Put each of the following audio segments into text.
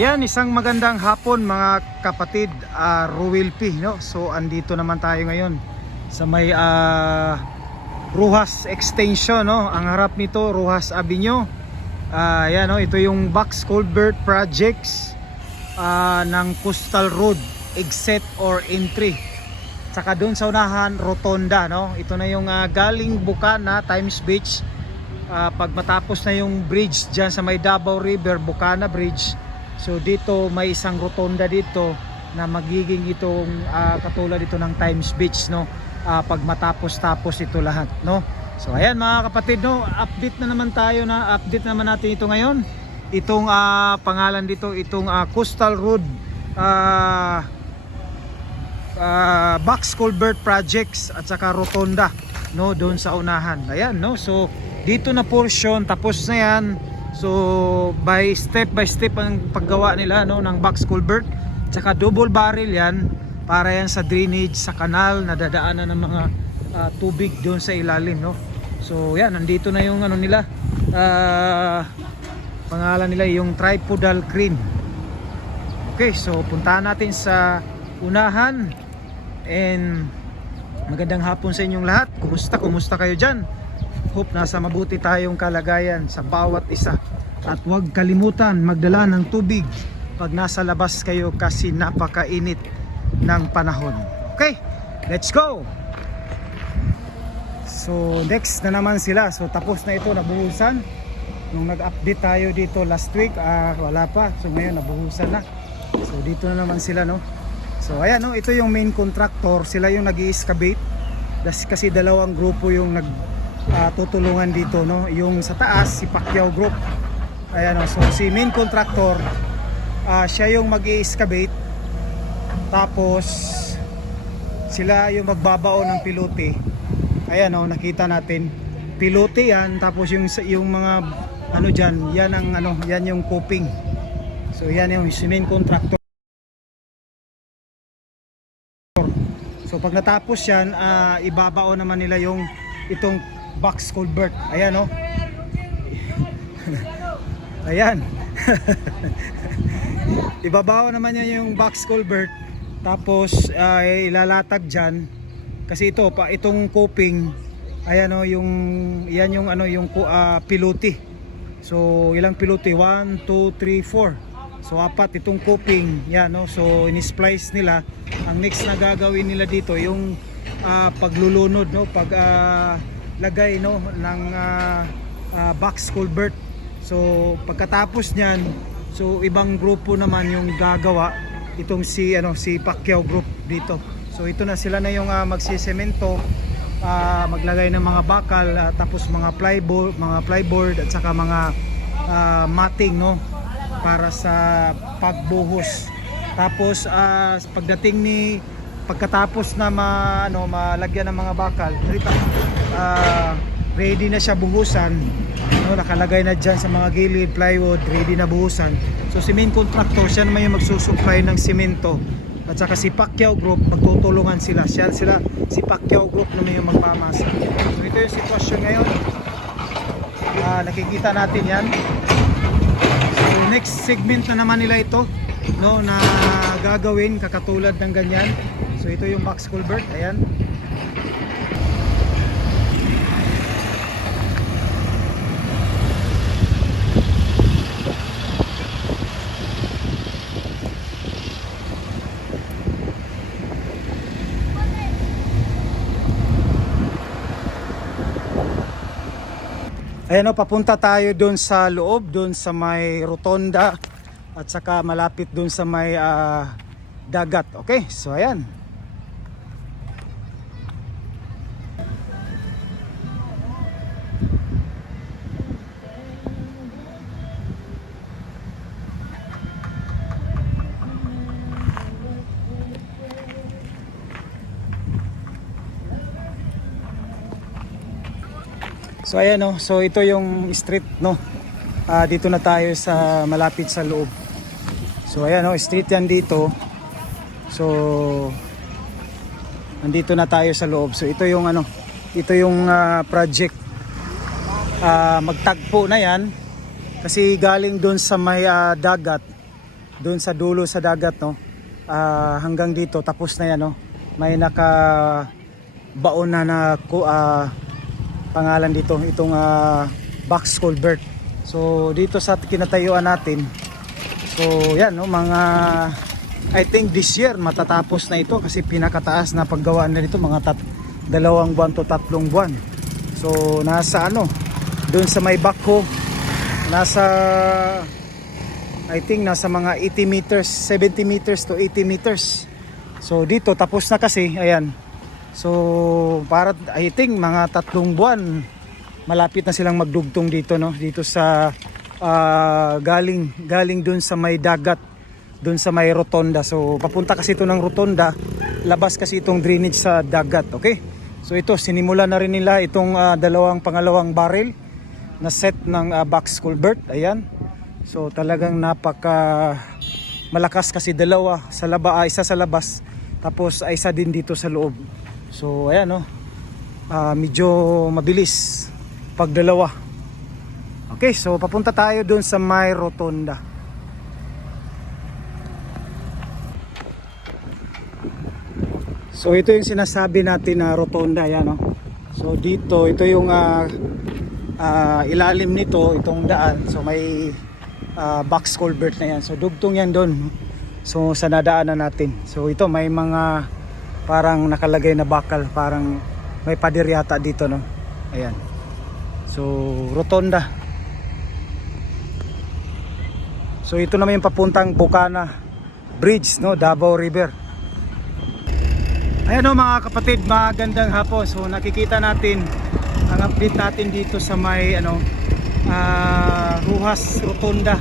Ayan, isang magandang hapon mga kapatid, Ruel P, no? So andito naman tayo ngayon sa may Roxas Extension, no? Ang harap nito Roxas Avenue. Ayan, no? Ito yung box culvert projects ng Coastal Road exit or entry. Saka doon sa unahan rotonda, no? Ito na yung galing Bukana Times Beach. Pag matapos na yung bridge dyan sa may Davao River, Bukana Bridge. So dito may isang rotonda dito na magiging itong katulad dito ng Times Beach, no? Pag matapos ito lahat, no? So ayan mga kapatid, no? Update naman natin ito ngayon. Itong pangalan dito, itong Coastal Road box culvert projects at saka rotonda, no, doon sa unahan. Ayan, no? So dito na portion tapos na yan. So by step ang paggawa nila, no, ng box culvert. Tsaka double barrel yan para yan sa drainage sa kanal na dadaanan ng mga tubig doon sa ilalim, no. So yan, nandito na yung ano nila, pangalan nila yung tripodal crane. Okay, so puntahan natin sa unahan. And magandang hapon sa inyong lahat. Kumusta kayo dyan? Hope nasa mabuti tayong kalagayan sa bawat isa. At huwag kalimutan magdala ng tubig pag nasa labas kayo kasi napakainit ng panahon. Okay, let's go! So next na naman sila. So tapos na ito, nabuhusan. Nung nag-update tayo dito last week, wala pa. So ngayon nabuhusan na. So dito na naman sila, no. So ayan, no, ito yung main contractor. Sila yung nag-i-excavate. Kasi dalawang grupo yung tutulungan dito, no. Yung sa taas si Pacquiao Group. Ayan, no. So si main contractor, siya yung mag-i-excavate. Tapos sila yung magbabaon ng pilote. Ayan, no, nakita natin. Pilote yan, tapos yung mga ano diyan, yan ang ano, yan yung coping. So yan yung si main contractor. So pag natapos yan, ibabaon naman nila yung itong box culvert. Ayan, no. Ayan. Ibabaon naman yan yung box culvert. Tapos ilalatag dyan. Kasi itong coping, ayan, no, yan yung ano, yung pilote. So ilang pilote? 1, 2, 3, 4. So apat itong coping, yan, no. So in-splice nila. Ang next na gagawin nila dito yung paglulunod, no, lagay, no, ng box culvert. So pagkatapos niyan, so ibang grupo naman yung gagawa, itong si Pacquiao Group dito. So ito na sila na yung magsisemento, maglagay ng mga bakal, tapos mga plyboard at saka mga matting, no, para sa pagbuhos. Tapos pagkatapos na malagyan ng mga bakal, ready na siya buhusan, no, nakalagay na dyan sa mga gilid, plywood, ready na buhusan. So si main contractor, siya naman yung magsusupply ng simento. At saka si Pacquiao Group, magtutulungan sila. Si Pacquiao Group naman yung magpamasa. So ito yung sitwasyon ngayon. Nakikita natin yan. So next segment na naman nila ito, no, na gagawin kakatulad ng ganyan. So ito yung box culvert, ayan. Ayan, no, papunta tayo doon sa loob, doon sa may rotonda at saka malapit doon sa may dagat. Okay, so ayan. So ayan, no, so ito yung street, no. Dito na tayo sa malapit sa loob. So ayan, no, street yan dito. So nandito na tayo sa loob. So ito yung project. Magtagpo na yan kasi galing doon sa may dagat. doon sa dulo sa dagat, no. Hanggang dito tapos na yan, no. May naka baon na pangalan dito, itong box culvert. So dito sa kinatayuan natin, so yan, no, mga I think this year matatapos na ito kasi pinakataas na paggawa na dito mga 2 buwan to 3 buwan. So nasa doon sa may backhoe, nasa I think nasa mga 80 meters, 70 meters to 80 meters. So dito tapos na kasi, ayan. So para I think mga 3 buwan malapit na silang magdugtong dito, no, dito sa galing dun sa may dagat, dun sa may rotonda. So papunta kasi ito ng rotonda, labas kasi itong drainage sa dagat, okay? So ito sinimula na rin nila itong pangalawang barrel na set ng box culvert, ayan. So talagang napaka malakas kasi dalawa sa isa sa labas, tapos isa din dito sa loob. So ayan, no, medyo mabilis pag dalawa. Okay, so papunta tayo dun sa may rotonda. So ito yung sinasabi natin na rotonda, yan, no. So dito, ito yung ilalim nito, itong daan. So may box culvert na yan. So dugtong yan doon. So sa nadaanan natin. So ito may mga parang nakalagay na bakal, parang may pader yata dito, no. Ayan. So rotonda. So ito naman yung papuntang Bukana Bridge, no, Davao River. Ayan, no, mga kapatid, magandang hapon. So nakikita natin ang update natin dito sa may Ruhas Rotonda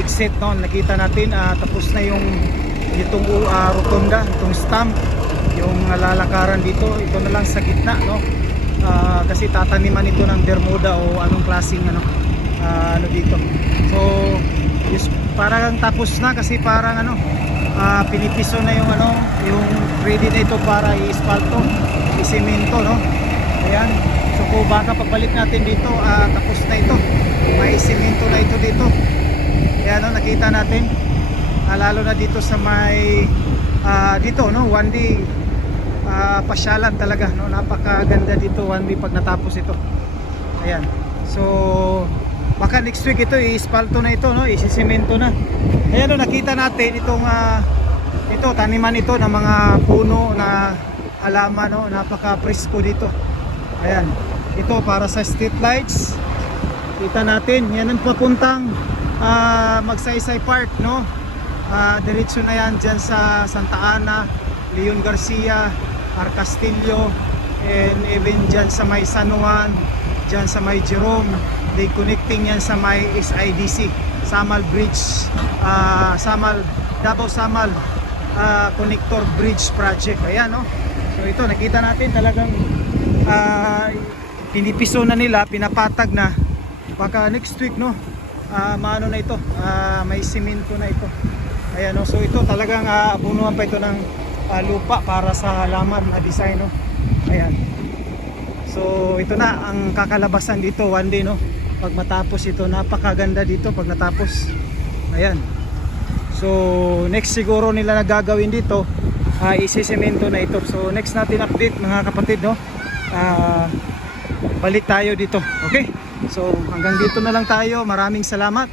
exit, no. Nakita natin tapos na itong rotonda, itong stump, yung lalakaran dito. Ito na lang sa gitna, no. Kasi tataniman ito ng Bermuda o anong klaseng dito. So parang tapos na kasi parang pinipiso na yung ready na ito para i-espalto, isemento, no. Ayan. So kung baka pagbalik natin dito, tapos na ito, may semento na ito dito. Ayan, no, nakita natin, lalo na dito sa may dito, no, one day pasyalan talaga, no. Napakaganda dito one day pag natapos ito. Ayan. So baka next week ito i-espalto na ito, no, isisemento na. Ayan, no, nakita natin itong ito taniman ito ng mga puno na halaman, no. Napaka-presko dito. Ayan. Ito para sa street lights. Kita natin, yan ang papuntang Magsaysay Park, no. Diretso na yan dyan sa Santa Ana, Leon Garcia, Arcastillo, and even dyan sa may San Juan, dyan sa may Jerome. They connecting yan sa may SIDC, Samal Bridge, Davao Samal Connector Bridge Project. Ayan, no. So ito nakita natin talagang pinipiso na nila, pinapatag na. Baka next week, no, maano na ito, may simento na ito. Ayan, no. So ito talagang abunuhan pa ito ng lupa para sa halaman na design, no. Ayan. So ito na ang kakalabasan dito one day, no, pag matapos ito. Napakaganda dito pag natapos. Ayan. So next siguro nila na gagawin dito, isisemento na ito. So next natin update, mga kapatid, no. Balik tayo dito. Okay? So hanggang dito na lang tayo. Maraming salamat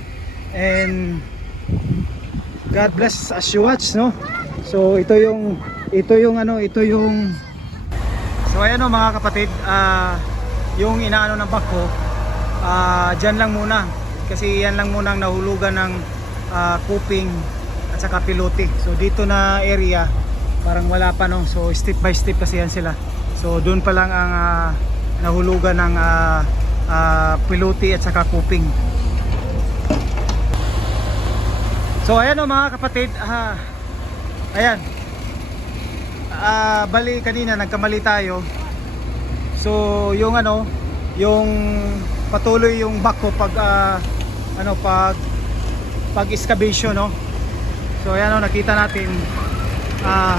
and God bless as you watch, no. So ito yung so ayan, no, mga kapatid, yung inaano ng backhoe, dyan lang muna kasi yan lang muna ang nahulugan ng coping at saka pilote. So dito na area parang wala pa, no. So step by step kasi yan sila. So doon pa lang ang nahulugan ng pilote at saka coping. So ayan, no, mga kapatid, ayan, bali kanina nagkamali tayo. So yung yung patuloy yung backhoe pag excavation, no. So ayan, no, nakita natin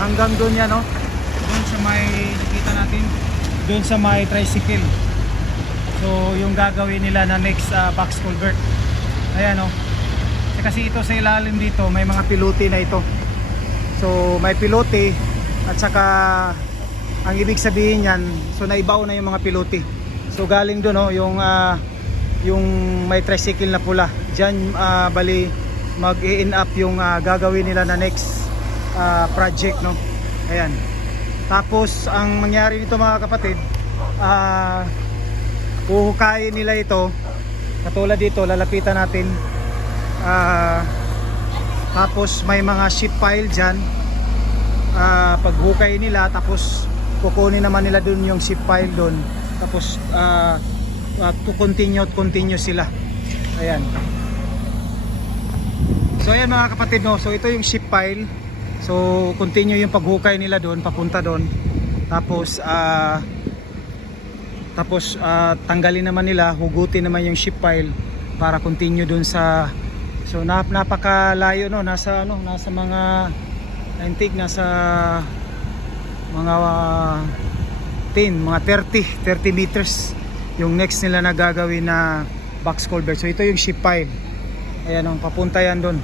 hanggang doon yan, no. Doon sa may nakita natin doon sa may tricycle. So yung gagawin nila na next box culvert. Ayan, no. kasi ito sa ilalim dito may mga pilote na ito. So may pilote at saka ang ibig sabihin yan, so naibaw na yung mga pilote. So galing doon yung may tricycle na pula. Diyan bali mag-end up yung gagawin nila na next project, no. Ayan. Tapos ang mangyari nito mga kapatid, huhukayin nila ito. Katulad dito, lalapitan natin. Tapos may mga ship pile dyan. Paghukay nila, tapos kukunin naman nila dun yung ship pile dun. Tapos to continue sila. Ayan. So ayan mga kapatid, no. So ito yung ship pile. So continue yung paghukay nila dun, papunta dun. Tapos tanggalin naman nila, hugutin naman yung ship pile para continue dun sa, so napakalayo, no, nasa mga I think nasa mga 30 meters yung next nila na gagawin na box culvert. So ito yung ship pile, ayan, papunta yan dun.